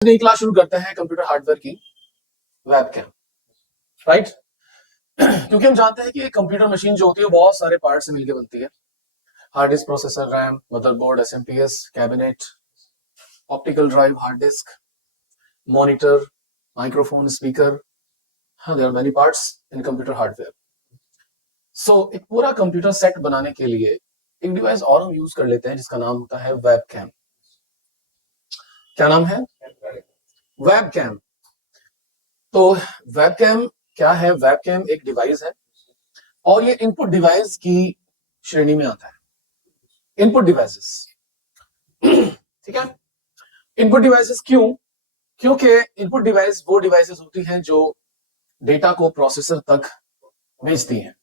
नई क्लास शुरू करते हैं कंप्यूटर हार्डवेयर की, वेबकैम, राइट। क्योंकि हम जानते हैं कि एक कंप्यूटर मशीन जो होती है बहुत सारे पार्ट से मिलकर बनती है। Hard disk, processor, RAM, motherboard, SMPS, cabinet, optical drive, hard disk, monitor, microphone, speaker. हाँ, there are many parts in computer hardware. So एक पूरा कंप्यूटर सेट बनाने के लिए एक डिवाइस और हम यूज कर लेते हैं जिसका नाम होता है वेबकैम। क्या नाम है? वेबकैम। तो वेबकैम क्या है? वेबकैम एक डिवाइस है और ये इनपुट डिवाइस की श्रेणी में आता है। इनपुट डिवाइसेस, ठीक है। इनपुट डिवाइसेस क्यों? क्योंकि इनपुट डिवाइस वो डिवाइसेस होती हैं जो डेटा को प्रोसेसर तक भेजती हैं,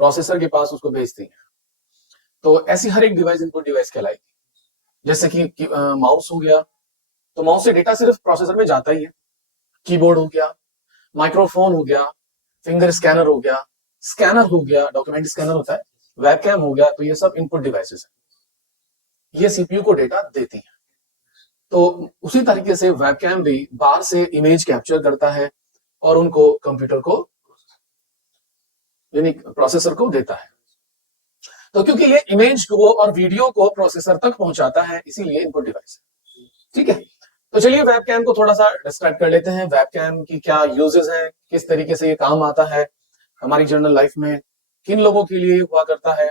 प्रोसेसर के पास उसको भेजती हैं। तो ऐसी हर एक डिवाइस इनपुट डिवाइस कहलाएगी। जैसे कि माउस हो गया, तो माउस से डेटा सिर्फ प्रोसेसर में जाता ही है। कीबोर्ड हो गया, माइक्रोफोन हो गया, फिंगर स्कैनर हो गया, स्कैनर हो गया, डॉक्यूमेंट स्कैनर होता है, वेबकैम हो गया। तो ये सब इनपुट डिवाइसेस है, ये सीपीयू को डेटा देती है। तो उसी तरीके से वेबकैम भी बाहर से इमेज कैप्चर करता है और उनको कंप्यूटर को यानी प्रोसेसर को देता है। तो क्योंकि ये इमेज को और वीडियो को प्रोसेसर तक पहुंचाता है, इसीलिए इनपुट डिवाइस है, ठीक है। तो चलिए वेबकैम को थोड़ा सा डिस्क्राइब कर लेते हैं। वेबकैम की क्या यूजेस हैं, किस तरीके से ये काम आता है हमारी जनरल लाइफ में, किन लोगों के लिए हुआ करता है,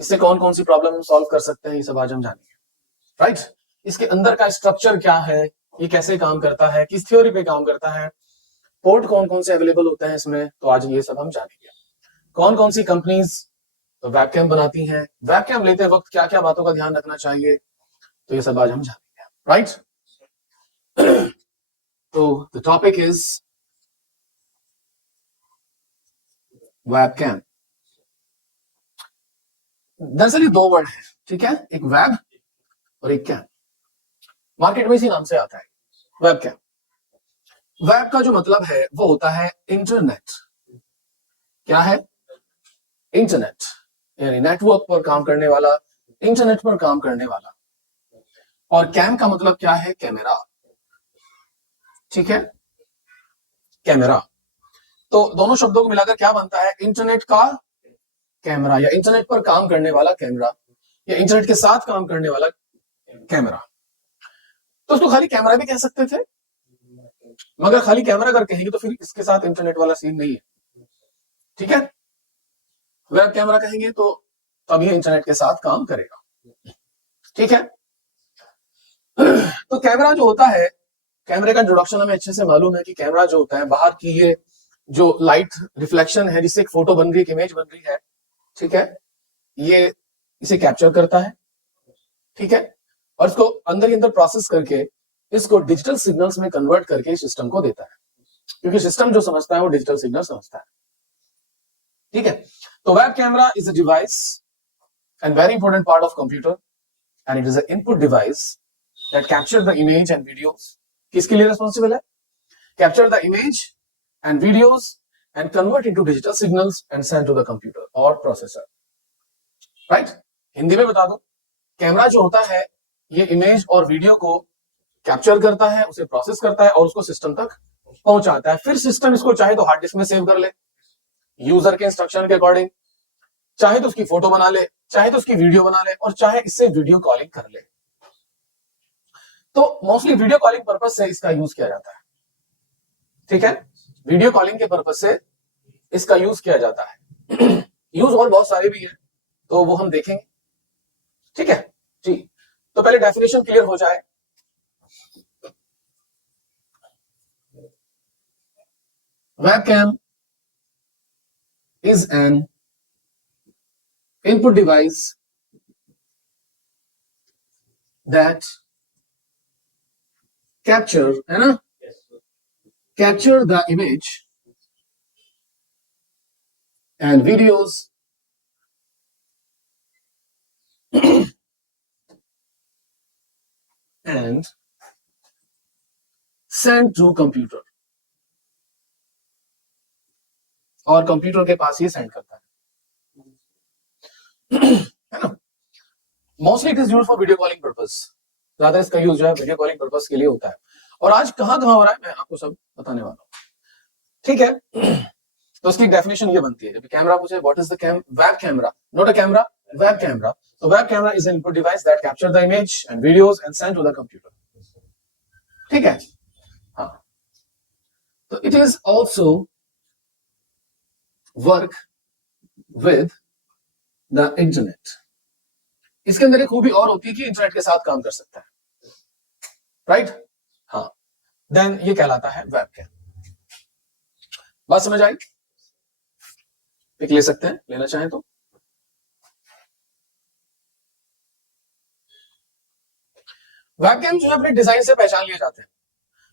इससे कौन कौन सी प्रॉब्लम सॉल्व कर सकते हैं, ये सब आज हम जानेंगे, राइट। इसके अंदर का स्ट्रक्चर क्या है, ये कैसे काम करता है, किस थ्योरी पे काम करता है, पोर्ट कौन कौन से अवेलेबल होते हैं इसमें, तो आज ये सब हम जानेंगे। कौन कौन सी कंपनीज वेबकैम बनाती हैं, वेबकैम लेते वक्त क्या क्या बातों का ध्यान रखना चाहिए, तो ये सब आज हम जानेंगे, राइट। तो द टॉपिक इज वेबकैम। दरअसल ये दो वर्ड है, ठीक है, एक वेब और एक कैम। मार्केट में इसी नाम से आता है, वेबकैम। वेब का जो मतलब है वो होता है इंटरनेट। क्या है? इंटरनेट, यानी नेटवर्क पर काम करने वाला, इंटरनेट पर काम करने वाला। और कैम का मतलब क्या है? कैमरा, ठीक है, कैमरा। तो दोनों शब्दों को मिलाकर क्या बनता है? इंटरनेट का कैमरा, या इंटरनेट पर काम करने वाला कैमरा, या इंटरनेट के साथ काम करने वाला कैमरा। तो उसको खाली कैमरा भी कह सकते थे, मगर खाली कैमरा अगर कहेंगे तो फिर इसके साथ इंटरनेट वाला सीन नहीं है, ठीक है। वेब कैमरा कहेंगे तो तब ये इंटरनेट के साथ काम करेगा, ठीक है। तो कैमरा जो होता है, कैमरे का इंट्रोडक्शन हमें अच्छे से मालूम है कि कैमरा जो होता है, बाहर की ये जो लाइट रिफ्लेक्शन है जिससे एक फोटो बन रही है, एक इमेज बन रही है, ठीक है, ये इसे कैप्चर करता है, ठीक है, और इसको अंदर ही अंदर प्रोसेस करके इसको डिजिटल सिग्नल्स में कन्वर्ट करके सिस्टम को देता है, क्योंकि सिस्टम जो समझता है वो डिजिटल सिग्नल समझता है, ठीक है। तो web camera is a device and very important part of computer and it is a input device that capture the image and videos. किसके लिए रिस्पॉन्सिबल है? Capture the image and videos and convert into digital signals and send to the computer और processor, right. Hindi में बता दो, camera जो होता है ये इमेज और वीडियो को कैप्चर करता है, उसे प्रोसेस करता है और उसको सिस्टम तक पहुंचाता है। फिर सिस्टम इसको चाहे तो हार्ड डिस्क में सेव कर ले यूजर के इंस्ट्रक्शन के अकॉर्डिंग, चाहे तो उसकी फोटो बना ले, चाहे तो उसकी वीडियो बना ले, और चाहे इससे वीडियो कॉलिंग कर ले। तो मोस्टली वीडियो कॉलिंग पर्पज से इसका यूज किया जाता है, ठीक है, वीडियो कॉलिंग के पर्पज से इसका यूज किया जाता है। यूज और बहुत सारे भी हैं तो वो हम देखेंगे, ठीक है जी। तो पहले डेफिनेशन क्लियर हो जाए। Webcam is an input device that capture, है ना, capture the image and videos and send to computer, और कंप्यूटर के पास ये सेंड करता है ना। Mostly it is used for video calling purpose, ज्यादा इसका यूज जो है वीडियो कॉलिंग पर्पस के लिए होता है। और आज कहां कहां हो रहा है मैं आपको सब बताने वाला हूं, ठीक है। तो उसकी डेफिनेशन ये बनती है, जब कैमरा पूछे what is the web camera, not a camera, web camera. तो web camera is an input device that capture the image and videos and send to the computer, ठीक है। हाँ, तो it is also work with the internet. इसके अंदर एक खूबी और होती है कि इंटरनेट के साथ काम कर सकता है, राइट हाँ, देन ये कहलाता है वेब कैम। बात समझ आई? पिक ले सकते हैं, लेना चाहें तो। वेबकैम जो है अपने डिजाइन से पहचान लिए जाते हैं,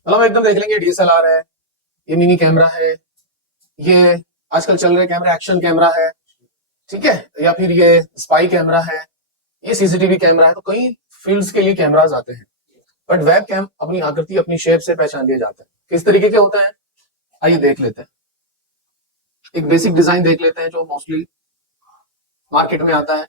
मतलब एकदम देख लेंगे डीएसएलआर है, ये मिनी कैमरा है, ये आजकल चल रहे कैमरा एक्शन कैमरा है, ठीक है, या फिर ये स्पाई कैमरा है, ये सीसीटीवी कैमरा है। तो कई फील्ड्स के लिए कैमराज आते हैं, बट वेब कैम अपनी आकृति अपनी शेप से पहचान लिए जाते हैं। किस तरीके के होते हैं आइए देख लेते हैं, एक बेसिक डिजाइन देख लेते हैं जो मोस्टली मार्केट में आता है।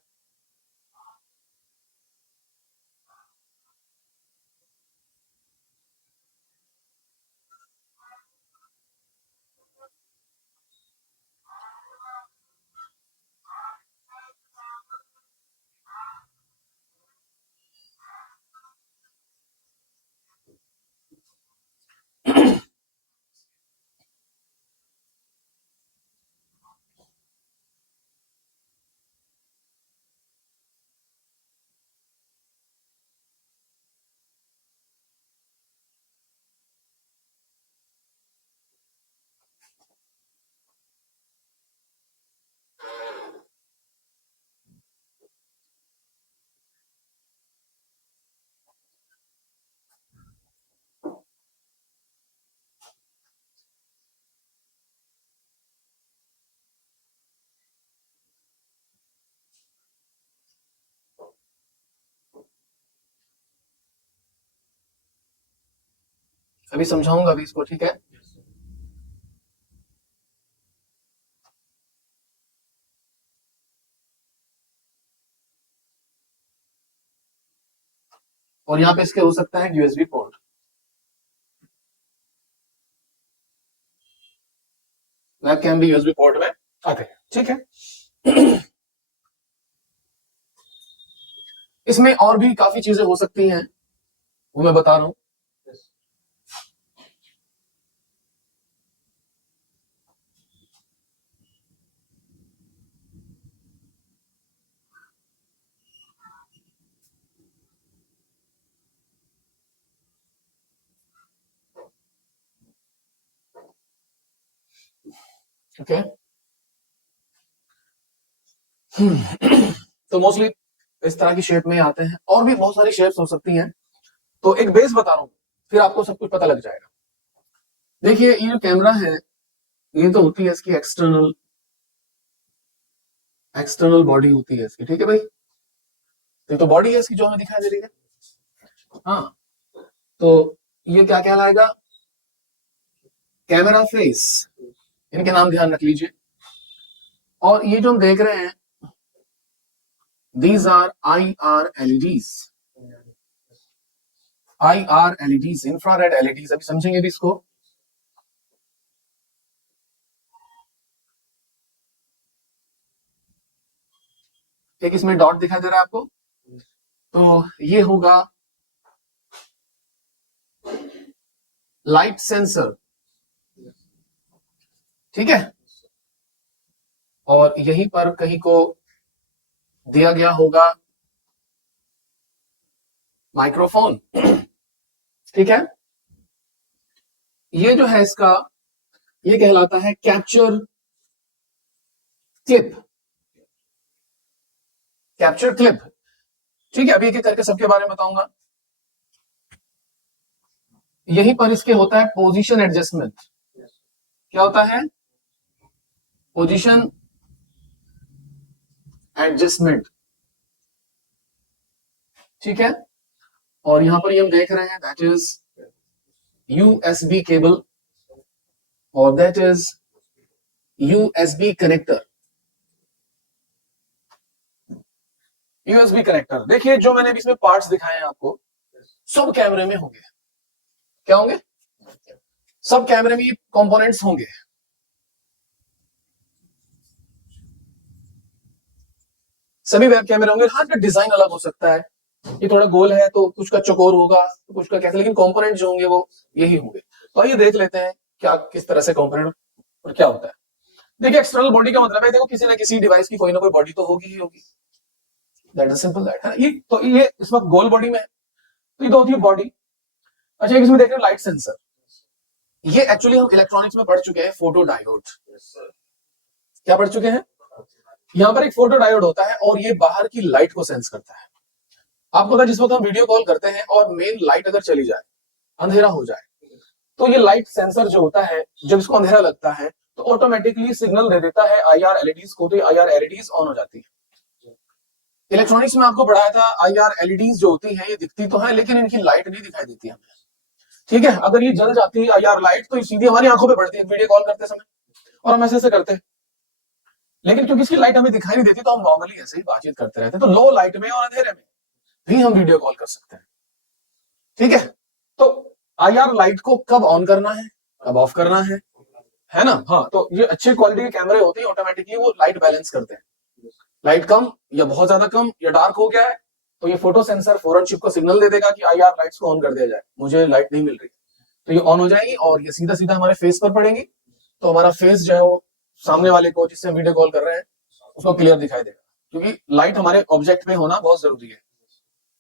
अभी समझाऊंगा अभी इसको, ठीक है। और यहाँ पे इसके हो सकता है यूएसबी पोर्ट, वेब कैम भी यूएसबी पोर्ट में आते हैं, ठीक है। इसमें और भी काफी चीजें हो सकती हैं, वो मैं बता रहा हूं। ओके तो मोस्टली इस तरह की शेप में आते हैं, और भी बहुत सारी शेप्स हो सकती हैं। तो एक बेस बता रहा हूं, फिर आपको सब कुछ पता लग जाएगा। देखिए ये जो कैमरा है, ये तो होती है इसकी एक्सटर्नल एक्सटर्नल बॉडी होती है इसकी, ठीक है भाई। तो बॉडी है इसकी जो हमें दिखाई दे रही है, हाँ। तो ये क्या कहलाएगा, कैमरा फेस, इनके नाम ध्यान रख लीजिए। और ये जो हम देख रहे हैं, these are IR LEDs, IR LEDs, infrared LEDs। अभी समझेंगे भी इसको। एक इसमें डॉट दिखाई दे रहा है आपको, तो ये होगा लाइट सेंसर, ठीक है। और यहीं पर कहीं को दिया गया होगा माइक्रोफोन, ठीक है। ये जो है इसका, ये कहलाता है कैप्चर क्लिप, कैप्चर क्लिप, ठीक है। अभी एक एक करके सबके बारे में बताऊंगा। यहीं पर इसके होता है पोजीशन एडजस्टमेंट। क्या होता है? पोजीशन एडजस्टमेंट, ठीक है। और यहां पर ये हम देख रहे हैं दैट इज USB केबल, और that is USB connector. USB connector, देखिए जो मैंने इसमें पार्ट्स दिखाए हैं आपको, सब कैमरे में होंगे, क्या होंगे? सब कैमरे में ये कंपोनेंट्स होंगे। सभी वेब कैमरे होंगे। हाँ, डिजाइन अलग हो सकता है, ये थोड़ा गोल है तो कुछ का चौकोर होगा, तो कुछ का कैसे, लेकिन कंपोनेंट जो होंगे वो यही होंगे। तो आइए देख लेते हैं क्या किस तरह से कंपोनेंट और क्या होता है। देखिए, एक्सटर्नल बॉडी का मतलब है, देखो किसी ना किसी डिवाइस की कोई ना कोई बॉडी तो होगी ही होगी। दैट इज सिंपल दैट, है ना। ये इस वक्त गोल बॉडी में है, तो ये तो होती है बॉडी। अच्छा, एक इसमें देख रहे हो लाइट सेंसर। ये एक्चुअली हम इलेक्ट्रॉनिक्स में पढ़ चुके हैं, फोटो डायोड। क्या पढ़ चुके हैं? यहां पर एक फोटो डायोड होता है और ये बाहर की लाइट को सेंस करता है। आपको पता है, जिस वक्त हम वीडियो कॉल करते हैं और मेन लाइट अगर चली जाए, अंधेरा हो जाए, तो ये लाइट सेंसर जो होता है, जब इसको अंधेरा लगता है तो ऑटोमेटिकली सिग्नल दे देता है आईआर एलईडीज को, तो आईआर एलईडीज ऑन हो जाती है। इलेक्ट्रॉनिक्स में आपको पढ़ाया था, आईआर एलईडीज जो होती है ये दिखती तो है लेकिन इनकी लाइट नहीं दिखाई देती हमें। ठीक है, अगर ये जल जाती है आईआर लाइट तो ये सीधी हमारी आंखों पे पड़ती है वीडियो कॉल करते समय, और हम ऐसे ऐसे करते हैं, लेकिन क्योंकि इसकी लाइट हमें दिखाई नहीं देती तो हम नॉर्मली ऐसे ही बातचीत करते रहते हैं। तो लो लाइट में और अंधेरे में भी हम वीडियो कॉल कर सकते हैं। ठीक है, तो आईआर लाइट को कब ऑन करना है, कब ऑफ करना है ना। हाँ, तो ये अच्छे क्वालिटी के कैमरे होते हैं, ऑटोमेटिकली वो लाइट बैलेंस करते हैं। लाइट कम या बहुत ज्यादा कम या डार्क हो गया है तो ये फोटो सेंसर फौरन चिप को सिग्नल दे देगा कि आईआर लाइट्स को ऑन कर दिया जाए, मुझे लाइट नहीं मिल रही, तो ये ऑन हो जाएगी और ये सीधा सीधा हमारे फेस पर पड़ेंगी। तो हमारा फेस जो है वो सामने वाले को जिससे हम वीडियो कॉल कर रहे हैं उसको क्लियर दिखाई देगा, क्योंकि लाइट हमारे ऑब्जेक्ट में होना बहुत जरूरी है।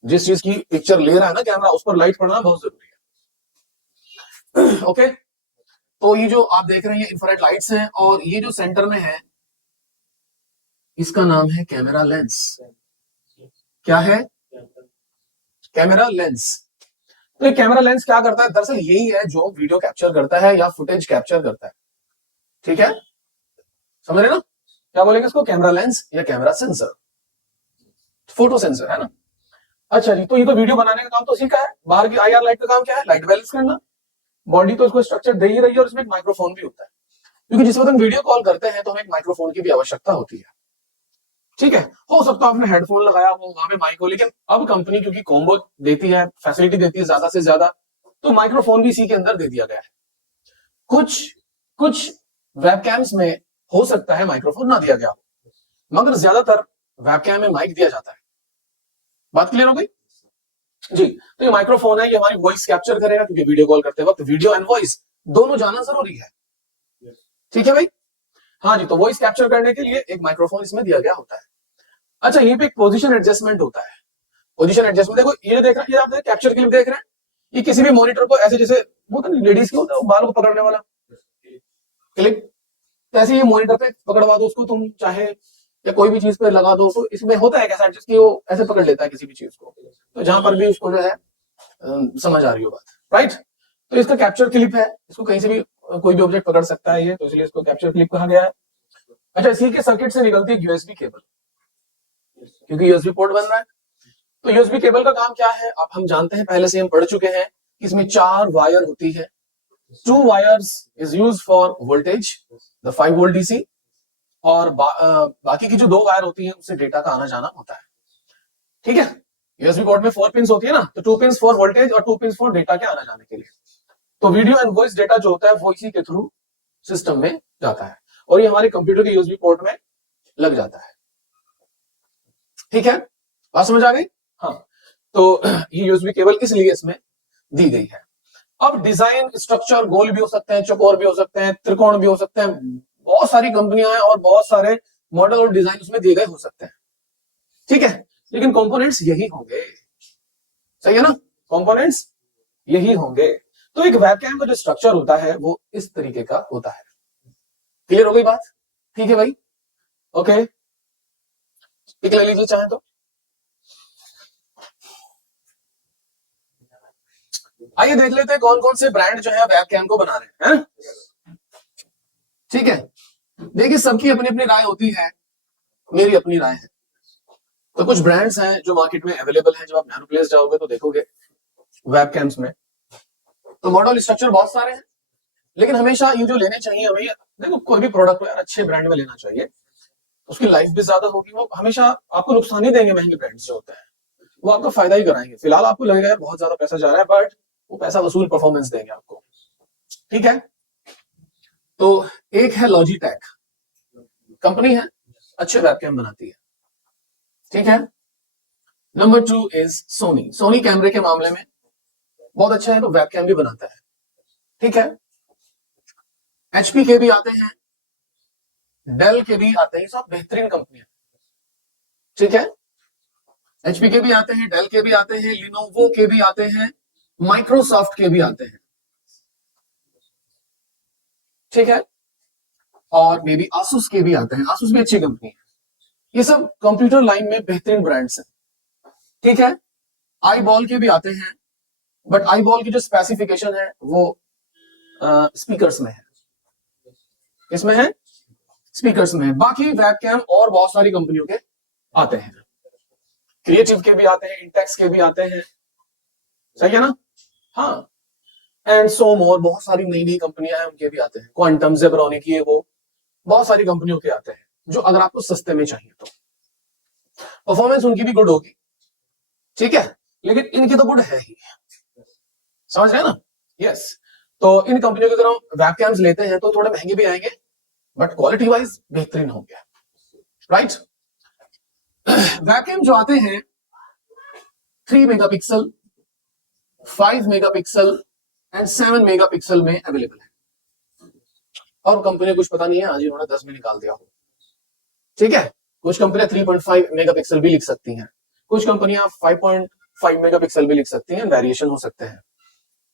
जिस चीज की पिक्चर ले रहा है ना कैमरा, उस पर लाइट पड़ना बहुत जरूरी है। ओके, तो ये जो आप देख रहे हैं ये इंफ्रारेड लाइट्स हैं और ये जो सेंटर में है इसका नाम है कैमरा लेंस। क्या है? Camera lens. तो ये कैमरा लेंस क्या करता है? दरअसल यही है जो वीडियो कैप्चर करता है या फुटेज कैप्चर करता है। ठीक है, समझ रहे ना? क्या बोलेंगे इसको? कैमरा लेंस या कैमरा सेंसर, फोटो सेंसर, है ना। अच्छा जी, तो ये तो वीडियो बनाने का काम तो सीखा है। बाहर की आईआर लाइट का काम क्या है? लाइट बैलेंस करना। बॉडी तो इसको स्ट्रक्चर दे ही रही है और इसमें एक माइक्रोफोन भी होता है, क्योंकि जिस वक्त हम वीडियो कॉल करते हैं तो हमें एक माइक्रोफोन की भी आवश्यकता होती है। ठीक है, हो सकता है आपने हेडफोन लगाया हो, वहां पे माइक हो, लेकिन अब कंपनी क्योंकि कॉम्बो देती है, फैसिलिटी देती है ज्यादा से ज्यादा, तो माइक्रोफोन भी इसी के अंदर दे दिया गया है। कुछ कुछ वेबकैम्स में हो सकता है माइक्रोफोन ना दिया गया हो, मगर ज्यादातर वेबकैम में माइक दिया जाता है। बात क्लियर हो गई जी? तो ये माइक्रोफोन है, ये हमारी वॉइस कैप्चर करेगा, क्योंकि वीडियो कॉल करते वक्त वीडियो एंड वॉइस दोनों जाना जरूरी है। ठीक है भाई? हाँ जी, तो वॉइस कैप्चर करने के लिए एक माइक्रोफोन इसमें दिया गया होता है। अच्छा, यहीं पे एक पोजीशन एडजस्टमेंट होता है। पोजीशन एडजस्टमेंट, देखो ये देख रहे हैं, ये आप कैप्चर क्लिप देख रहे हैं, ये किसी भी मॉनिटर को ऐसे, जैसे वो लेडीज के होता है बाल को पकड़ने वाला क्लिप, ऐसे ये मॉनिटर पे पकड़वा दो उसको तुम, चाहे या कोई भी चीज पे लगा दो, तो इसमें होता है कैसा एडजस्ट कि वो ऐसे पकड़ लेता है किसी भी चीज को, तो जहां पर भी उसको जो है समझ आ रही हो बात, राइट। तो इसका कैप्चर क्लिप है, इसको कहीं से भी कोई भी ऑब्जेक्ट पकड़ सकता है ये, तो इसलिए इसको कैप्चर क्लिप कहा गया है। अच्छा, इसी के सर्किट से निकलती है यूएसबी केबल, क्योंकि यूएसबी पोर्ट बन रहा है। तो यूएसबी केबल का काम क्या है आप हम जानते हैं, पहले से हम पढ़ चुके हैं। इसमें 4 वायर होती है। 2 wires is used for voltage, the 5 volt DC, और बाकी की जो 2 वायर होती है उससे डेटा का आना जाना होता है। ठीक है, यूएसबी पोर्ट में 4 पिंस होती है ना, तो 2 पिंस फॉर वोल्टेज और 2 पिंस फॉर डेटा के आना जाने के लिए। तो वीडियो एंड वॉइस डेटा जो होता है वो इसी के थ्रू सिस्टम में जाता है, और ये हमारे कंप्यूटर के यूएसबी पोर्ट में लग जाता है। ठीक है, बात समझ आ गई? हाँ, तो ये यूएसबी केबल इसलिए इसमें दी गई है। अब डिजाइन स्ट्रक्चर गोल भी हो सकते हैं, चौकोर भी हो सकते हैं, त्रिकोण भी हो सकते हैं, बहुत सारी कंपनियां हैं और बहुत सारे मॉडल और डिजाइन उसमें दिए गए हो सकते हैं। ठीक है, लेकिन कंपोनेंट्स यही होंगे। सही है ना? कंपोनेंट्स यही होंगे। तो एक वेबकैम का जो स्ट्रक्चर होता है वो इस तरीके का होता है। क्लियर हो गई बात? ठीक है भाई, ओके, एक ले लीजिए चाहे तो। आइए देख लेते हैं कौन कौन से ब्रांड जो है वेबकैम को बना रहे हैं। ठीक है, देखिए सबकी अपनी अपनी राय होती है, मेरी अपनी राय है। तो कुछ ब्रांड्स हैं जो मार्केट में अवेलेबल हैं, जब आप नैनो प्लेस जाओगे तो देखोगे वेबकैम्स में, तो मॉडल स्ट्रक्चर बहुत सारे हैं, लेकिन हमेशा ये जो लेने चाहिए हमें, देखो कोई भी प्रोडक्ट यार अच्छे ब्रांड में लेना चाहिए, उसकी लाइफ भी ज्यादा होगी, वो हमेशा आपको नुकसान ही देंगे। महंगे ब्रांड्स जो होते हैं वो आपको फायदा ही कराएंगे। फिलहाल आपको लगेगा यार बहुत ज्यादा पैसा जा रहा है, बट वो पैसा वसूल परफॉर्मेंस देंगे आपको, ठीक है। तो एक है लॉजिटेक, कंपनी है, अच्छे वेबकैम बनाती है, ठीक है। नंबर 2 इज सोनी, सोनी कैमरे के मामले में बहुत अच्छा है, तो वेबकैम भी बनाता है, ठीक है। एचपी के भी आते हैं, डेल के भी आते हैं, सब बेहतरीन कंपनियां, ठीक है। एचपी के भी आते हैं, डेल के भी आते हैं, लिनोवो के भी आते हैं, माइक्रोसॉफ्ट के भी आते हैं, ठीक है। और मे बी आसूस के भी आते हैं, आसूस भी अच्छी कंपनी है। ये सब कंप्यूटर लाइन में बेहतरीन ब्रांड्स हैं, ठीक है। आई बॉल के भी आते हैं, बट आई बॉल की जो स्पेसिफिकेशन है वो स्पीकर्स में है, इसमें है स्पीकर्स में है। बाकी वेबकैम और बहुत सारी कंपनियों के आते हैं, क्रिएटिव के भी आते हैं, इंटेक्स के भी आते हैं, सही है ना। हाँ, एंड सो मोर, बहुत सारी नई नई कंपनियां हैं, उनके भी आते हैं, क्वांटम, जेब्रॉनिक, ये वो बहुत सारी कंपनियों के आते हैं, जो अगर आपको सस्ते में चाहिए तो परफॉर्मेंस उनकी भी गुड होगी, ठीक है। लेकिन इनकी तो गुड है ही, समझ रहे हैं ना। यस, तो इन कंपनियों के अगर हम वेबकैम्स लेते हैं तो थोड़े महंगे भी आएंगे, बट क्वालिटी वाइज बेहतरीन होंगे, राइट। वेबकैम जो आते हैं 3 मेगापिक्सल, 5 मेगापिक्सल एंड 7 मेगापिक्सल में अवेलेबल है, और कंपनी कुछ पता नहीं है, आज इन्होंने 10 में निकाल दिया हो, ठीक है। कुछ कंपनियां 3.5 मेगापिक्सल भी लिख सकती हैं, कुछ कंपनियां 5.5 मेगापिक्सल भी लिख सकती हैं, वेरिएशन हो सकते हैं,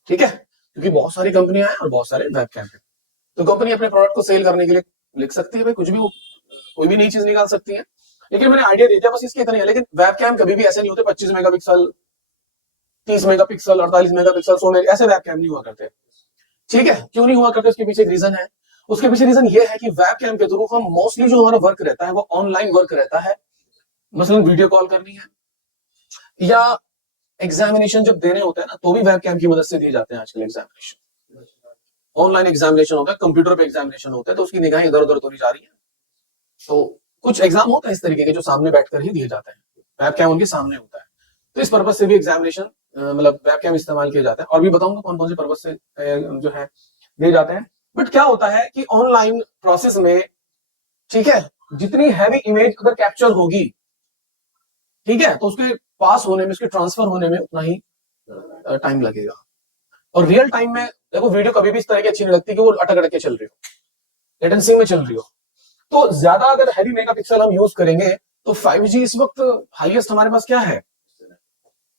ठीक है, क्योंकि बहुत सारी कंपनियां हैं और बहुत सारे वेबकैम हैं। तो कंपनी अपने प्रोडक्ट को सेल करने के लिए लिख सकती है भाई कुछ भी, कोई भी नई चीज निकाल सकती है। लेकिन मैंने आइडिया दिया बस इसके इतना ही है। लेकिन वेबकैम कभी भी ऐसे नहीं होते 25 मेगापिक्सल, 30 मेगापिक्सल, 48 मेगापिक्सल, 100 मेगा, ऐसे वेबकैम नहीं हुआ करते, ठीक है। क्यों नहीं हुआ करते, उसके पीछे एक रीजन है। उसके पीछे रीजन ये है कि वेबकैम के थ्रू हम मोस्टली जो हमारा वर्क रहता है वो ऑनलाइन वर्क रहता है, मसलन वीडियो कॉल करनी है या एग्जामिनेशन जब देने होते हैं ना, तो भी वेबकैम की मदद से दिए जाते हैं आजकल एग्जामिनेशन। ऑनलाइन एग्जामिनेशन होता है, कंप्यूटर पे एग्जामिनेशन होता है, तो उसकी निगाहें इधर उधर तो नहीं जा रही है, तो कुछ एग्जाम होते हैं इस तरीके के जो सामने बैठकर ही दिए जाते हैं, वेबकैम उनके सामने होता है। तो इस पर्पज से भी एग्जामिनेशन मतलब वेबकैम इस्तेमाल किया जाता है, और भी बताऊंगा कौन कौन से पर्पज से जो है दिए जाते हैं। बट क्या होता है कि ऑनलाइन प्रोसेस में, ठीक है, जितनी हैवी इमेज अगर कैप्चर होगी, ठीक है, तो उसके पास होने में, उसके ट्रांसफर होने में उतना ही टाइम लगेगा। और रियल टाइम में देखो, वीडियो कभी भी इस तरह की अच्छी नहीं लगती कि वो अटक अटक के चल रही हो, लेटेंसी में चल रही हो। तो ज्यादा अगर हैवी मेगापिक्सल हम यूज करेंगे तो 5G इस वक्त हाईएस्ट हमारे पास क्या है,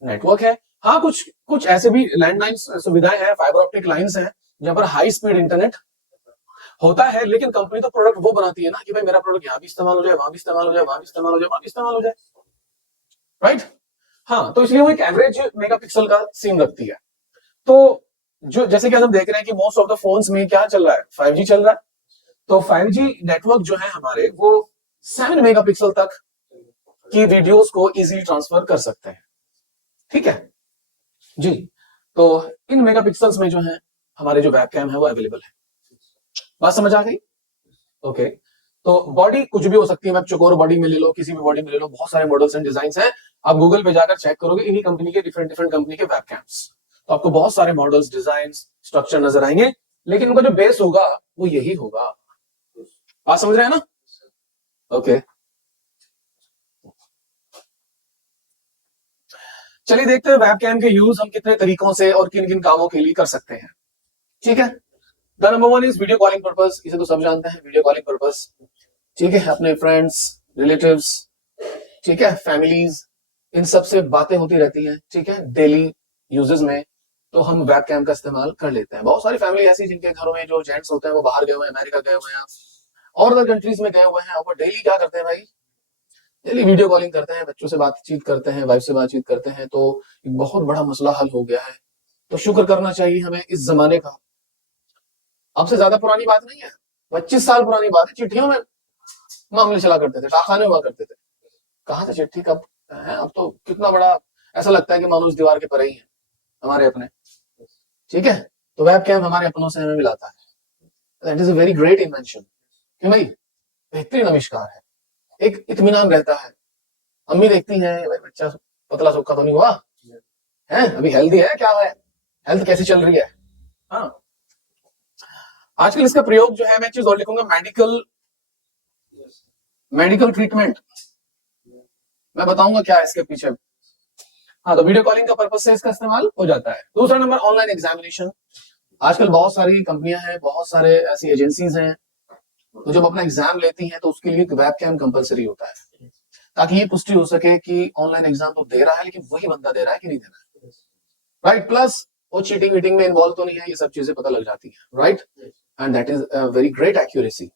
नेटवर्क है। हाँ, कुछ कुछ ऐसे भी लैंडलाइन सुविधाएं हैं, फाइबर ऑप्टिक लाइंस हैं, जहां पर हाई स्पीड इंटरनेट होता है। लेकिन कंपनी तो प्रोडक्ट वो बनाती है ना कि भाई मेरा प्रोडक्ट यहाँ भी इस्तेमाल हो जाए, वहां भी इस्तेमाल हो जाए, वहां भी इस्तेमाल हो जाए, वहां भी इस्तेमाल हो जाए, राइट। हाँ, तो इसलिए वो एक एवरेज मेगापिक्सल का सीन रखती है। तो जो जैसे कि हम देख रहे हैं कि मोस्ट ऑफ द फोन्स में क्या चल रहा है, 5G चल रहा है। तो 5G नेटवर्क जो है हमारे, वो 7 मेगापिक्सल तक की वीडियोस को इजीली ट्रांसफर कर सकते हैं, ठीक है जी। तो इन मेगापिक्सल्स में जो है हमारे जो वेबकैम है वो अवेलेबल है। बात समझ आ गई? ओके। तो बॉडी कुछ भी हो सकती है, आप चौकोर बॉडी में ले लो, किसी भी बॉडी में ले लो, बहुत सारे मॉडल्स एंड डिजाइन हैं। आप गूगल पे जाकर चेक करोगे इन्हीं कंपनी के, डिफरेंट डिफरेंट कंपनी के वेबकैम्स, तो आपको बहुत सारे मॉडल्स, डिजाइन, स्ट्रक्चर नजर आएंगे। लेकिन उनका जो बेस होगा वो यही होगा। बात समझ रहे हैं ना? ओके, चलिए देखते हैं वेबकैम के यूज हम कितने तरीकों से और किन किन कामों के लिए कर सकते हैं, ठीक है। The number 1 is video calling purpose, इसे तो सब जानते हैं, वीडियो कॉलिंग पर्पस, ठीक है। अपने फ्रेंड्स, रिलेटिव्स, ठीक है, फैमिलीज, इन सब से बातें होती रहती हैं, ठीक है, डेली यूजेस में, तो हम वेबकैम का इस्तेमाल कर लेते हैं। बहुत सारी फैमिली ऐसी जिनके घरों में जो जेंट्स होते हैं वो बाहर गए हुए हैं, अमेरिका गए हुए हैं और अदर कंट्रीज में गए हुए हैं, वो डेली क्या करते हैं भाई, डेली वीडियो कॉलिंग करते हैं, बच्चों से बातचीत करते हैं, वाइफ से बातचीत करते हैं, तो एक बहुत बड़ा मसला हल हो गया है। तो शुक्र करना चाहिए हमें इस जमाने का। अब से ज्यादा पुरानी बात नहीं है, 25 साल पुरानी बात है, चिट्ठियों में मामले चला करते थे, डाकखाने हुआ करते थे। कहाँ से चिट्ठी कब है, अब तो कितना बड़ा, ऐसा लगता है कि मानो उस दीवार के परे ही है हमारे अपने, ठीक है। तो वेबकैम हमारे अपनों से हमें मिलाता है, that is a very great invention, कि भाई बेहतरीन आविष्कार है, एक इत्मीनान रहता है। अम्मी देखती हैं भाई बच्चा पतला सूखा तो नहीं हुआ है, अभी हेल्दी है क्या है हेल्थ कैसी चल रही है। हाँ, आजकल इसका प्रयोग जो है, मैं एक चीज और लिखूंगा, मेडिकल ट्रीटमेंट, मैं बताऊंगा क्या है इसके पीछे। हाँ, तो वीडियो कॉलिंग का पर्पज से इसका इस्तेमाल हो जाता है। दूसरा नंबर, ऑनलाइन एग्जामिनेशन। आजकल बहुत सारी कंपनियां हैं, बहुत सारे ऐसी एजेंसीज हैं, तो जब अपना एग्जाम लेती हैं तो उसके लिए वेब कैम कंपलसरी होता है, ताकि ये पुष्टि हो सके कि ऑनलाइन एग्जाम तो दे रहा है, लेकिन वही बंदा दे रहा है कि नहीं दे रहा है, राइट। प्लस वो चीटिंग वीटिंग में इन्वॉल्व तो नहीं है, ये सब चीजें पता लग जाती है, right. And that is very great accuracy.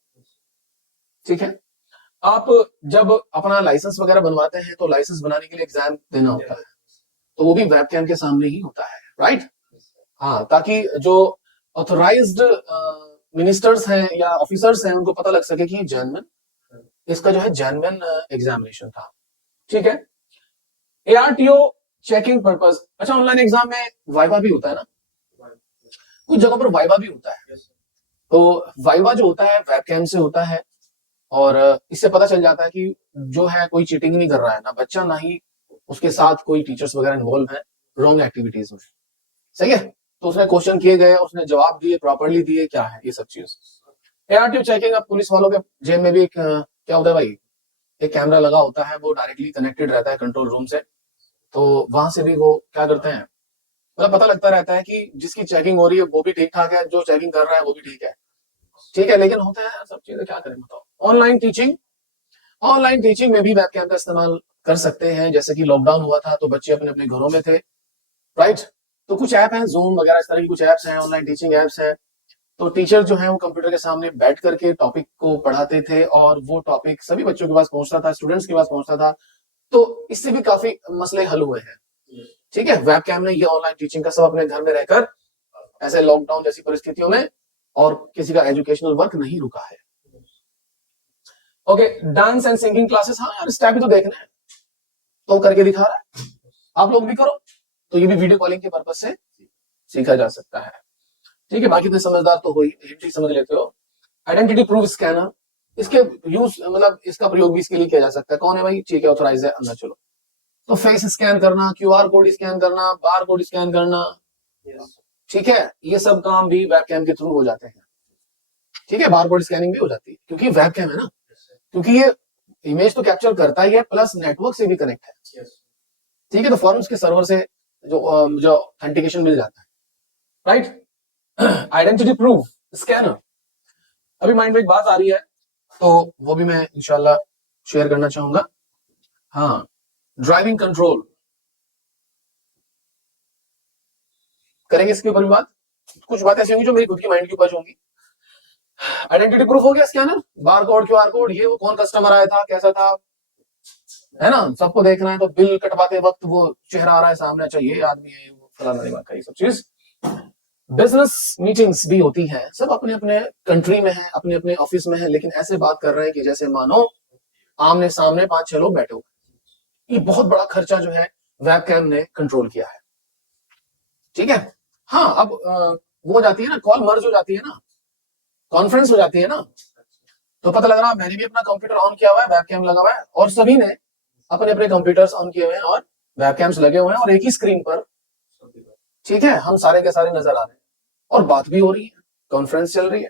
ठीक है, आप जब अपना लाइसेंस वगैरह बनवाते हैं तो लाइसेंस बनाने के लिए एग्जाम देना होता है, तो वो भी वेब कैम के सामने ही होता है, राइट। हाँ, ताकि जो ऑथोराइज्ड मिनिस्टर्स हैं या ऑफिसर्स हैं उनको पता लग सके कि जेन्युइन, इसका जो है जेन्युइन एग्जामिनेशन था। ठीक है, एआरटीओ चेकिंग पर्पस। अच्छा, ऑनलाइन एग्जाम में वाइवा भी होता है ना, कुछ जगहों पर वाइवा भी होता है, तो वाइवा जो होता है वेब कैम से होता है, और इससे पता चल जाता है कि जो है कोई चीटिंग नहीं कर रहा है, ना बच्चा ना ही उसके साथ कोई टीचर्स वगैरह इन्वॉल्व है रॉन्ग एक्टिविटीज में। सही है, तो उसने क्वेश्चन किए गए, उसने जवाब दिए, प्रॉपरली दिए, क्या है ये सब चीज। एआरटीओ चेकिंग, अब पुलिस वालों के जेब में भी एक क्या होता है भाई, एक कैमरा लगा होता है, वो डायरेक्टली कनेक्टेड रहता है कंट्रोल रूम से, तो वहां से भी वो क्या करते हैं, मतलब पता लगता रहता है कि जिसकी चेकिंग हो रही है वो भी ठीक ठाक है, जो चेकिंग कर रहा है वो भी ठीक है। ठीक है, लेकिन होता है सब चीजें, क्या करें बताओ। ऑनलाइन टीचिंग, ऑनलाइन टीचिंग में भी वेब कैम का इस्तेमाल कर सकते हैं। जैसे कि लॉकडाउन हुआ था तो बच्चे अपने अपने घरों में थे, राइट, तो कुछ ऐप हैं, जूम वगैरह इस तरह की कुछ ऐप्स हैं, ऑनलाइन टीचिंग ऐप्स हैं, तो टीचर जो है वो कंप्यूटर के सामने बैठ करके टॉपिक को पढ़ाते थे, और वो टॉपिक सभी बच्चों के पास पहुंचता था, स्टूडेंट्स के पास पहुंचता था, तो इससे भी काफी मसले हल हुए हैं। ठीक है, वेब कैम ने ये ऑनलाइन टीचिंग का सब अपने घर में रहकर ऐसे लॉकडाउन जैसी परिस्थितियों में, और किसी का एजुकेशनल वर्क नहीं रुका है। Okay, dance and singing classes, हाँ यार स्टेप भी तो देखना है, तो करके दिखा रहा है, आप लोग भी करो, तो ये भी वीडियो कॉलिंग के पर्पज से सीखा जा सकता है। ठीक है, बाकी तो समझदार तो हो ही, समझ लेते हो। आइडेंटिटी प्रूफ स्कैनर, इसके यूज मतलब इसका प्रयोग भी इसके लिए किया जा सकता है। कौन है भाई, ठीक है ऑथोराइज है, अंदर चलो, तो फेस स्कैन करना, क्यूआर कोड स्कैन करना, बार कोड स्कैन करना, ठीक है, ये सब काम भी वेब कैम के थ्रू हो जाते हैं। ठीक है, बार कोड स्कैनिंग भी हो जाती है, क्योंकि वेब कैम है ना, क्योंकि ये इमेज तो कैप्चर करता ही है, प्लस नेटवर्क से भी कनेक्ट है। ठीक है, तो फॉर्म्स के सर्वर से जो ऑथेंटिकेशन मिल जाता है, राइट। आइडेंटिटी प्रूफ स्कैनर, अभी माइंड में एक बात आ रही है, तो वो भी मैं इंशाल्लाह शेयर करना चाहूंगा। हाँ, ड्राइविंग कंट्रोल, करेंगे इसके ऊपर भी बात, कुछ बातें ऐसी होंगी जो मेरी खुद की माइंड की उपज होंगी। आइडेंटिटी प्रूफ हो गया scanner, bar code, QR code, ये वो कौन कस्टमर आया था, कैसा था, है ना, सबको देखना है, तो बिल कटवाते वक्त वो चेहरा आ रहा है सामने, अच्छा ये आदमी है, वो फलाना दिमाग का, ये सब चीज। बिजनेस मीटिंग्स भी होती हैं, सब अपने अपने कंट्री में है, अपने अपने ऑफिस में है, लेकिन ऐसे बात कर रहे हैं कि जैसे मानो आमने सामने 5-6 लोग बैठे हुए। ये बहुत बड़ा खर्चा जो है वेब कैम ने कंट्रोल किया है। ठीक है, हाँ, अब वो हो जाती है ना, कॉल मर्ज हो जाती है ना, कॉन्फ्रेंस हो जाती है ना, तो पता लग रहा मैंने भी अपना कंप्यूटर ऑन किया हुआ है, वेब कैम लगा हुआ है, और सभी ने अपने अपने कंप्यूटर्स ऑन किए हुए हैं और वेब कैम्स लगे हुए हैं, और एक ही स्क्रीन पर, ठीक है, हम सारे के सारे नजर आ रहे हैं, और बात भी हो रही है, कॉन्फ्रेंस चल रही है।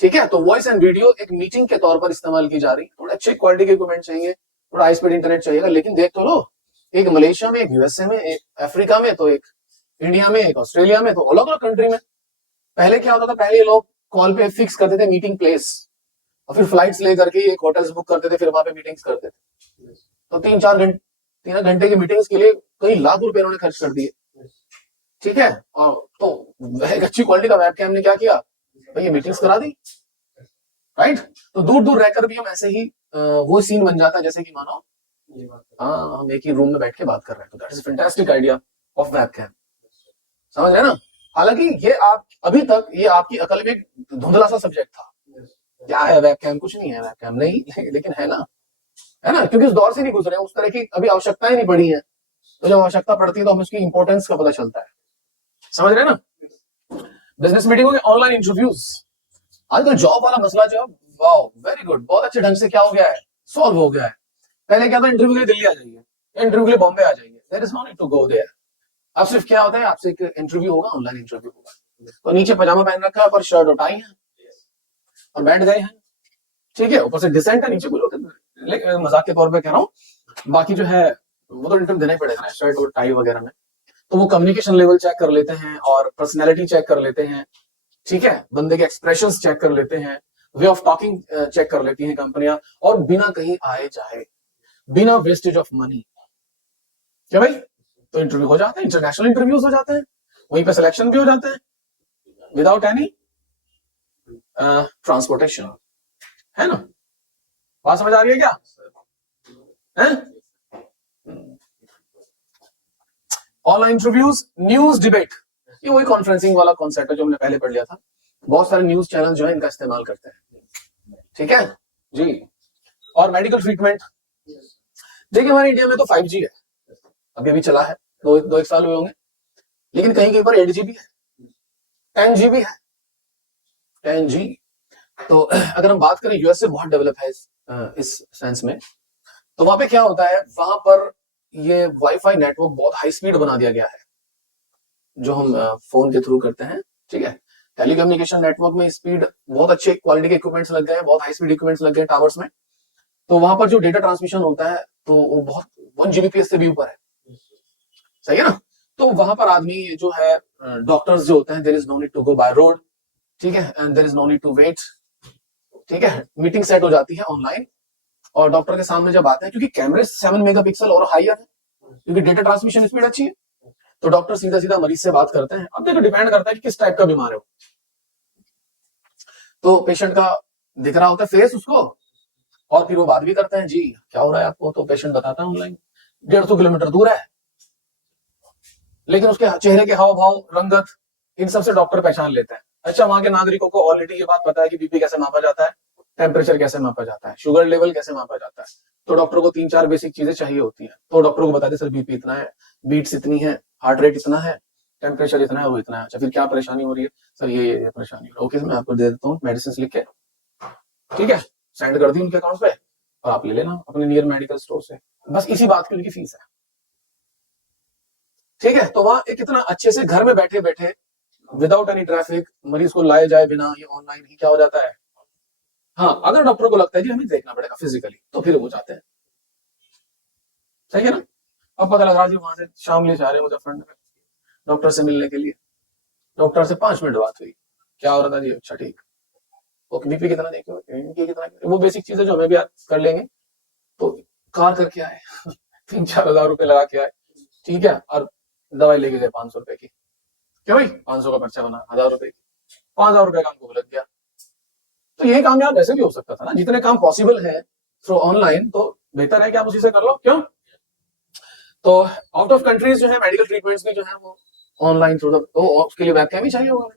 ठीक है, तो वॉइस एंड वीडियो एक मीटिंग के तौर पर इस्तेमाल की जा रही है। थोड़ा अच्छे क्वालिटी के इक्विपमेंट चाहिए, थोड़ा हाई स्पीड इंटरनेट चाहिएगा, लेकिन देख तो लो, एक मलेशिया में, एक यूएसए में, एक अफ्रीका में, तो एक इंडिया में, एक ऑस्ट्रेलिया में, तो अलग अलग कंट्री में। पहले क्या होता था, पहले लोग कॉल पे फिक्स करते थे मीटिंग प्लेस, और फिर फ्लाइट्स लेकर के एक होटल्स बुक करते थे, फिर वहां पे मीटिंग्स करते थे, तो 3 घंटे की मीटिंग्स के लिए कई लाख रुपए उन्होंने खर्च कर दिए। ठीक है, और तो एक अच्छी क्वालिटी का वेब कैम ने क्या किया भाई, ये मीटिंग्स करा दी, राइट। तो दूर दूर रहकर भी हम ऐसे ही वो सीन बन जाता है जैसे कि मानो हाँ हम एक ही रूम में बैठ के बात कर रहे हैं। तो that is fantastic idea of web cam, समझ रहे ना। हालांकि ये आप अभी तक ये आपकी अकल में एक धुंधला सा सब्जेक्ट था, क्या है वेब कैम, कुछ नहीं है वेब कैम, नहीं लेकिन है ना, क्योंकि उस दौर से नहीं गुजरे, उस तरह की अभी आवश्यकताएं नहीं पड़ी है, तो जब आवश्यकता पड़ती है तो हमें उसकी इंपॉर्टेंस का पता चलता है, समझ रहे ना। बिजनेस मीटिंगों के ऑनलाइन इंटरव्यूज, आजकल जॉब वाला मसला जो है, वाओ वेरी गुड, बहुत अच्छे ढंग से क्या हो गया है, सॉल्व हो गया है। पहले क्या था, इंटरव्यू के लिए दिल्ली आ जाइए, इंटरव्यू के लिए बॉम्बे आ जाइए, there is no need to go there, अब सिर्फ क्या होता है, आपसे एक इंटरव्यू होगा, ऑनलाइन इंटरव्यू होगा, तो नीचे पजामा पहन रखा है, पर शर्ट और टाई है और बैठ गए हैं, ठीक है, ऊपर से डिसेंट है, नीचे कुछ लेकिन मजाक के तौर पे कह रहा हूँ, बाकी जो है वो तो इंटरव्यू देना ही पड़ेगा ना शर्ट और टाई वगैरह में। तो वो कम्युनिकेशन लेवल चेक कर लेते हैं और पर्सनैलिटी चेक कर लेते हैं, ठीक है, बंदे के एक्सप्रेशंस चेक कर लेते हैं, वे ऑफ टॉकिंग चेक कर लेती हैं कंपनियां, और बिना कहीं आए जाए, बिना वेस्टेज ऑफ मनी, क्या भाई, तो इंटरव्यू हो जाते हैं, इंटरनेशनल इंटरव्यूज हो जाते हैं, वहीं पे सिलेक्शन भी हो जाते हैं विदाउट एनी ट्रांसपोर्टेशन, है ना। बात समझ आ रही है क्या है? ऑनलाइन इंटरव्यूज, न्यूज डिबेट, ये वही कॉन्फ्रेंसिंग वाला कॉन्सेप्ट है जो हमने पहले पढ़ लिया था। बहुत सारे न्यूज चैनल जो है इनका इस्तेमाल करते हैं, ठीक है जी। और मेडिकल ट्रीटमेंट, देखिए हमारे इंडिया में तो 5G है, अभी अभी चला है, दो एक साल हुए होंगे, लेकिन कहीं कहीं पर 8GB है, 10GB है, 10G। तो अगर हम बात करें, यूएसए बहुत डेवलप है इस सेंस में, तो वहां पे क्या होता है, वहां पर ये वाईफाई नेटवर्क बहुत हाई स्पीड बना दिया गया है, जो हम फोन के थ्रू करते हैं, ठीक है। टेलीकम्युनिकेशन नेटवर्क में स्पीड बहुत अच्छे क्वालिटी के इक्विपमेंट्स लग गए हैं, बहुत हाई स्पीड इक्विपमेंट्स लग गए टावर्स में, तो वहां पर जो डेटा ट्रांसमिशन होता है तो वो बहुत 1 Gbps से भी ऊपर है, सही है ना। तो वहां पर आदमी जो है, डॉक्टर्स जो होते हैं, there is no need to go by road, ठीक है, and there is no need to wait, ठीक है, मीटिंग सेट हो जाती है ऑनलाइन, और डॉक्टर के सामने जब आते हैं, क्योंकि कैमरे 7 मेगापिक्सल और हाइयर है, क्योंकि डेटा ट्रांसमिशन स्पीड अच्छी है, तो डॉक्टर सीधा सीधा मरीज से बात करते हैं। अब देखो डिपेंड करता है कि किस टाइप का बीमार है वो, तो पेशेंट का दिख रहा होता है फेस उसको, और फिर वो बात भी करते हैं, जी क्या हो रहा है आपको, तो पेशेंट बताता है ऑनलाइन 150 किलोमीटर दूर है, लेकिन उसके चेहरे के हाव भाव, रंगत, इन सब से डॉक्टर पहचान लेते हैं। अच्छा, वहां के नागरिकों को ऑलरेडी ये बात पता है कि बीपी कैसे मापा जाता है, टेम्परेचर कैसे मापा जाता है, शुगर लेवल कैसे मापा जाता है, तो डॉक्टर को 3-4 बेसिक चीजें चाहिए होती हैं, तो डॉक्टर को बताते सर बीपी इतना है, बीट्स इतनी है, हार्ट रेट इतना है, टेम्परेचर इतना है, वो इतना है। अच्छा, फिर क्या परेशानी हो रही है सर, ये परेशानी है, ओके मैं आपको दे देता हूँ मेडिसिन लिख के, ठीक है, सेंड कर दी उनके अकाउंट पे, और आप ले लेना अपने नियर मेडिकल स्टोर से, बस इसी बात की उनकी फीस है, ठीक है। तो वहां एक इतना अच्छे से घर में बैठे बैठे विदाउट एनी ट्रैफिक मरीज को लाए जाए बिना, ये ऑनलाइन ही क्या हो जाता है। हाँ, अगर डॉक्टर को लगता है कि हमें देखना पड़ेगा फिजिकली, तो फिर वो जाते हैं, सही है ना। अब पता लग रहा है वहां से शामली से आ रहे हैं मुजफ्फरनगर डॉक्टर से मिलने के लिए, डॉक्टर से 5 मिनट बात हुई, क्या हो रहा था जी, अच्छा ठीक, ओके बीपी कितना देखो, कितना, वो बेसिक चीजें जो हमें भी कर लेंगे, तो कार करके आए 3-4 हजार रुपए लगा के आए, ठीक है, और दवाई लेके गए 500 रुपए की, क्यों भाई 500 का पर्चा बना 1000 रुपए की, 5000 रुपए का हमको लग गया। तो यही काम यार वैसे भी हो सकता था ना, जितने काम पॉसिबल है थ्रू ऑनलाइन, तो बेहतर है कि आप उसी से कर लो, क्यों। तो आउट ऑफ कंट्रीज जो है मेडिकल ट्रीटमेंट्स भी जो है वो ऑनलाइन थ्रू, तो उसके लिए वेबकैम ही चाहिए होगा,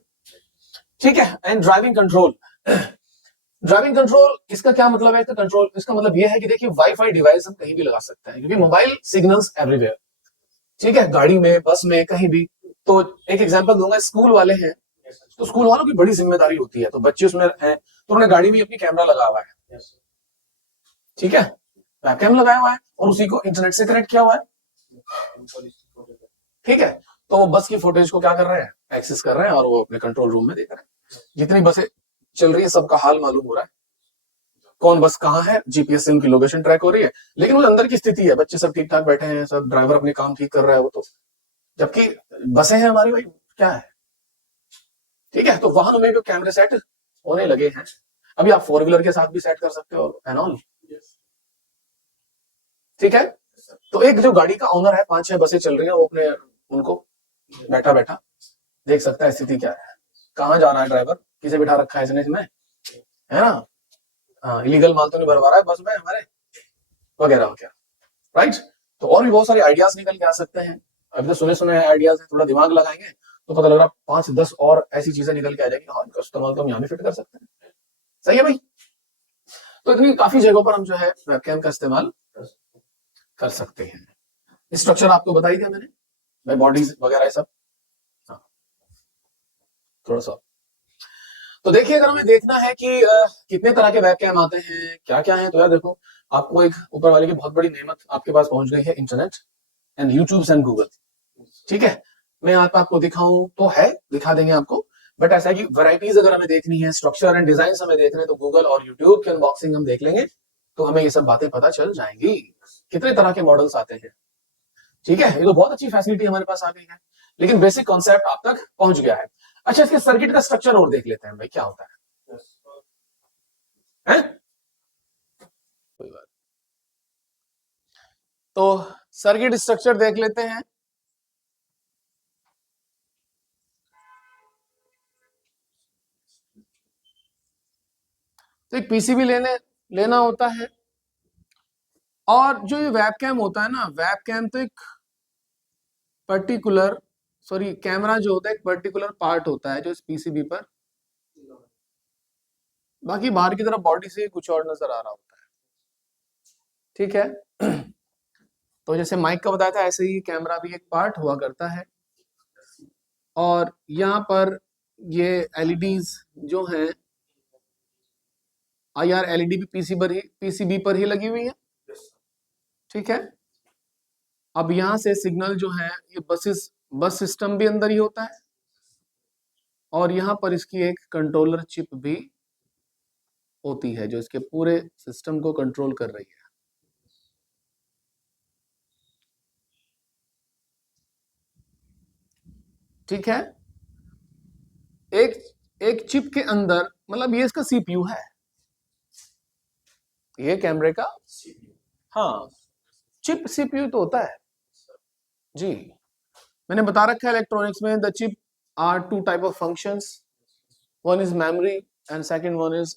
ठीक है। And driving control, driving control इसका क्या मतलब है, इसका कंट्रोल, इसका मतलब यह है कि देखिए वाईफाई डिवाइस हम कहीं भी लगा सकते हैं, क्योंकि मोबाइल सिग्नल्स एवरीवेयर, ठीक है, गाड़ी में, बस में, कहीं भी। तो एक एग्जांपल दूंगा, स्कूल वाले हैं, तो स्कूल वालों की बड़ी जिम्मेदारी होती है, तो बच्चे उसमें हैं, तो उन्होंने गाड़ी में अपनी कैमरा लगा हुआ है, ठीक है, वेबकैम लगाया हुआ है, और उसी को इंटरनेट से कनेक्ट किया हुआ है, ठीक है। तो वो बस की फुटेज को क्या कर रहे हैं, एक्सेस कर रहे हैं, और वो अपने कंट्रोल रूम में देख रहे हैं, जितनी बसें चल रही है सबका हाल मालूम हो रहा है, कौन बस कहाँ है, जीपीएस से उनकी लोकेशन ट्रैक हो रही है, लेकिन वो अंदर की स्थिति है, बच्चे सब ठीक ठाक बैठे हैं, सब ड्राइवर अपने काम ठीक कर रहा है, वो तो, जबकि बसें हैं हमारी, भाई क्या है, ठीक है। तो वाहनों में भी कैमरे सेट होने लगे हैं, अभी आप 4 व्हीलर के साथ भी सेट कर सकते हो एंड ऑल, ठीक है। तो एक जो गाड़ी का ओनर है, 5-6 बसें चल रही है, वो अपने उनको बैठा बैठा देख सकता है स्थिति क्या है, कहाँ जा रहा है ड्राइवर, किसे बिठा रखा है इसने, है ना, हाँ, इलीगल माल तो नहीं भरवा रहा है बस में हमारे, वगैरह वगैरह, राइट। तो और भी बहुत सारे आइडियाज निकल के आ सकते हैं, अभी तो सुने आइडियाज है, थोड़ा दिमाग लगाएंगे तो पता लग रहा 5-10 और ऐसी चीजें निकल के आ जाएगी, हाँ इनका इस्तेमाल तो हम यहाँ भी फिट कर सकते हैं, सही है भाई। तो इतनी काफी जगहों पर हम जो है वेबकैम का इस्तेमाल कर सकते हैं। स्ट्रक्चर आपको बता ही दिया मैंने, बॉडीज वगैरह सब, हाँ थोड़ा सा। तो देखिए, अगर हमें देखना है कि कितने तरह के वेबकैम आते हैं, क्या क्या है, तो यार देखो, आपको एक ऊपर वाले की बहुत बड़ी नेमत आपके पास पहुंच गई है, internet and YouTube and Google, ठीक है। मैं यहाँ पे आपको दिखाऊं तो है, दिखा देंगे आपको, बट ऐसा है कि वैरायटीज अगर हमें देखनी है, स्ट्रक्चर एंड डिजाइन हमें देखने हैं, तो गूगल और यूट्यूब की अनबॉक्सिंग हम देख लेंगे तो हमें ये सब बातें पता चल जाएंगी, कितने तरह के मॉडल्स आते हैं। ठीक है, ये तो बहुत अच्छी फैसिलिटी हमारे पास आ गई है, लेकिन बेसिक कॉन्सेप्ट आप तक पहुंच गया है। अच्छा, इसके सर्किट का स्ट्रक्चर और देख लेते हैं भाई, क्या होता है? कोई बात, तो सर्किट स्ट्रक्चर देख लेते हैं। तो एक पीसीबी लेना होता है, और जो ये वेबकैम होता है ना, वेबकैम तो एक पर्टिकुलर, सॉरी कैमरा जो होता है एक पर्टिकुलर पार्ट होता है जो इस पीसीबी पर, बाकी बाहर की तरफ बॉडी से कुछ और नजर आ रहा होता है। ठीक है। तो जैसे माइक का बताया था, ऐसे ही कैमरा भी एक पार्ट हुआ करता है, और यहाँ पर ये एलईडीज जो हैं, आईआर एलईडी भी पीसीबी पर ही लगी हुई है। ठीक है। अब यहाँ से सिग्नल जो है, ये बस सिस्टम भी अंदर ही होता है, और यहाँ पर इसकी एक कंट्रोलर चिप भी होती है जो इसके पूरे सिस्टम को कंट्रोल कर रही है। ठीक है। एक एक चिप के अंदर, मतलब ये इसका सीपीयू है, ये कैमरे का, हाँ, चिप सीपीयू तो होता है जी। मैंने बता रखा है इलेक्ट्रॉनिक्स में, the chip are two type of functions, one is memory and second one is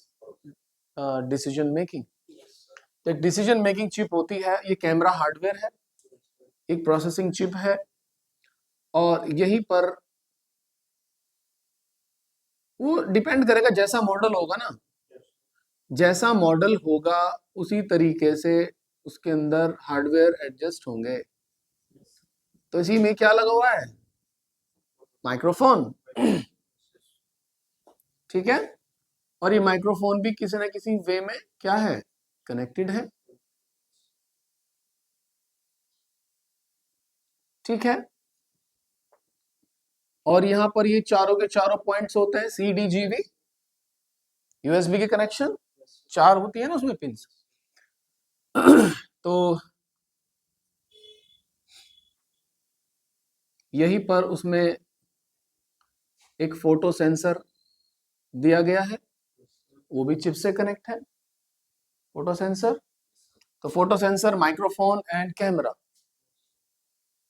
decision making. एक डिसीजन मेकिंग चिप होती है, ये कैमरा हार्डवेयर है, एक प्रोसेसिंग चिप है, और यहीं पर वो डिपेंड करेगा जैसा मॉडल होगा ना, जैसा मॉडल होगा उसी तरीके से उसके अंदर हार्डवेयर एडजस्ट होंगे। तो इसी में क्या लगा हुआ है, माइक्रोफोन। ठीक है। और ये माइक्रोफोन भी किसी ना किसी वे में क्या है, कनेक्टेड है। ठीक है। और यहाँ पर ये चारों के चारों पॉइंट्स होते हैं, C D G V, USB के कनेक्शन चार होती है ना उसमें पिंस। तो यहीं पर उसमें एक फोटो सेंसर दिया गया है, वो भी चिप से कनेक्ट है, फोटो सेंसर। तो photo sensor, microphone and camera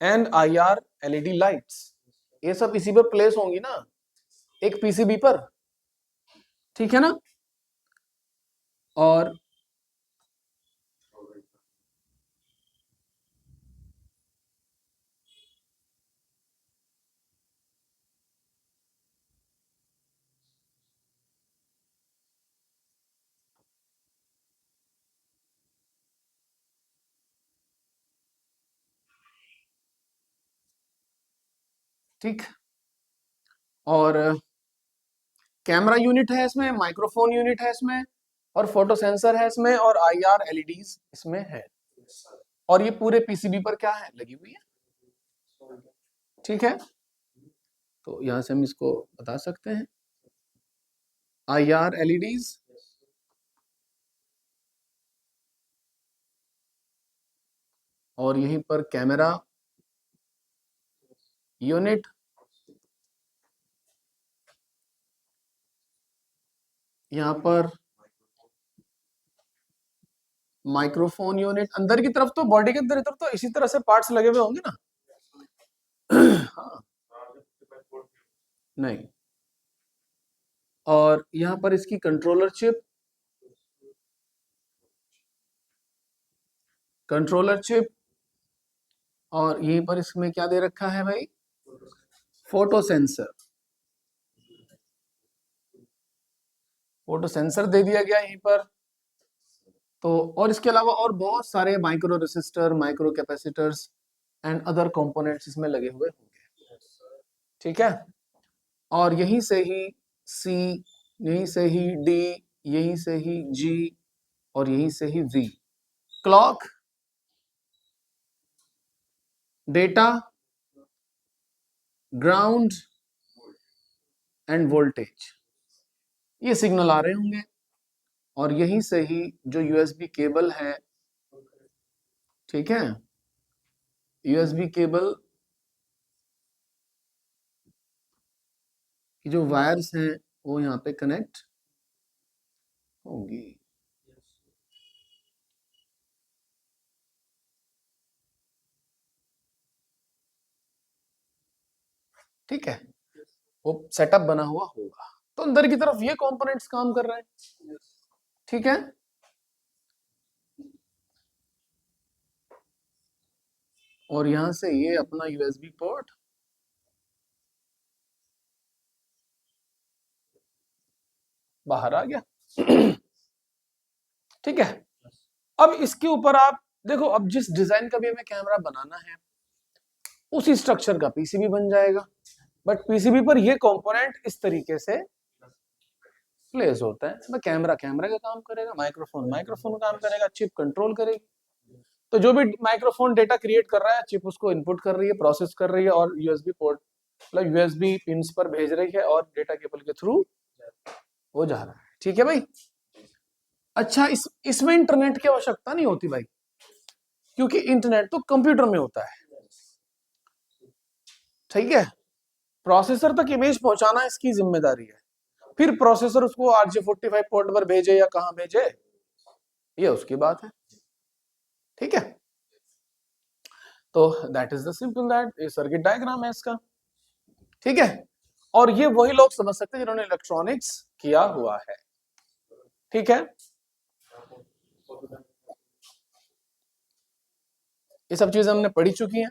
and IR LED lights, ये सब इसी पर प्लेस होंगी ना, एक पीसीबी पर। ठीक है ना। और ठीक, और कैमरा यूनिट है इसमें, माइक्रोफोन यूनिट है इसमें, और फोटो सेंसर है इसमें, और आईआर एलईडीज इसमें है, और ये पूरे पीसीबी पर क्या है, लगी हुई है। ठीक है। तो यहां से हम इसको बता सकते हैं, आईआर एलईडीज, और यहीं पर कैमरा यूनिट, यहाँ पर माइक्रोफोन यूनिट, अंदर की तरफ तो, बॉडी के अंदर तरफ तो इसी तरह से पार्ट्स लगे हुए होंगे ना। हाँ, नहीं, और यहाँ पर इसकी कंट्रोलर चिप, और यहीं पर इसमें क्या दे रखा है भाई, फोटो सेंसर, फोटो सेंसर दे दिया गया यहीं पर। तो और इसके अलावा और बहुत सारे micro resistor, micro capacitors and other components इसमें लगे हुए होंगे। ठीक है। और यहीं से ही सी, यहीं से ही डी, यहीं से ही जी, और यहीं से ही V, clock, data, ground and voltage, ये सिग्नल आ रहे होंगे और यहीं से ही जो यूएसबी केबल है, ठीक है, यूएसबी केबल की जो वायर्स हैं वो यहाँ पे कनेक्ट होंगी। ठीक है, वो सेटअप बना हुआ होगा, तो अंदर की तरफ ये कंपोनेंट्स काम कर रहे हैं। ठीक है, और यहां से ये अपना यूएसबी पोर्ट बाहर आ गया। ठीक है, अब इसके ऊपर आप देखो, अब जिस डिजाइन का भी हमें कैमरा बनाना है उसी स्ट्रक्चर का पीसीबी बन जाएगा, बट पीसीबी पर ये कंपोनेंट इस तरीके से प्लेस होता है। मैं कैमरा कैमरा का काम करेगा, माइक्रोफोन माइक्रोफोन का काम करेगा, चिप कंट्रोल करेगी। तो जो भी माइक्रोफोन डेटा क्रिएट कर रहा है, चिप उसको इनपुट कर रही है, प्रोसेस कर रही है और यूएसबी पोर्ट मतलब यूएसबी पिंस पर भेज रही है और डेटा केबल के थ्रू वो जा रहा है। ठीक है भाई। अच्छा, इसमें इंटरनेट की आवश्यकता नहीं होती भाई, क्योंकि इंटरनेट तो कंप्यूटर में होता है। ठीक है, प्रोसेसर तक इमेज पहुंचाना इसकी जिम्मेदारी है, फिर प्रोसेसर उसको RJ45 पोर्ट पर भेजे या कहां भेजे ये उसकी बात है। ठीक है, तो that is the simple that, ये सर्किट डायग्राम है इसका। ठीक है, और ये वही लोग समझ सकते हैं जिन्होंने इलेक्ट्रॉनिक्स किया हुआ है। ठीक है, ये सब चीजें हमने पढ़ी चुकी हैं।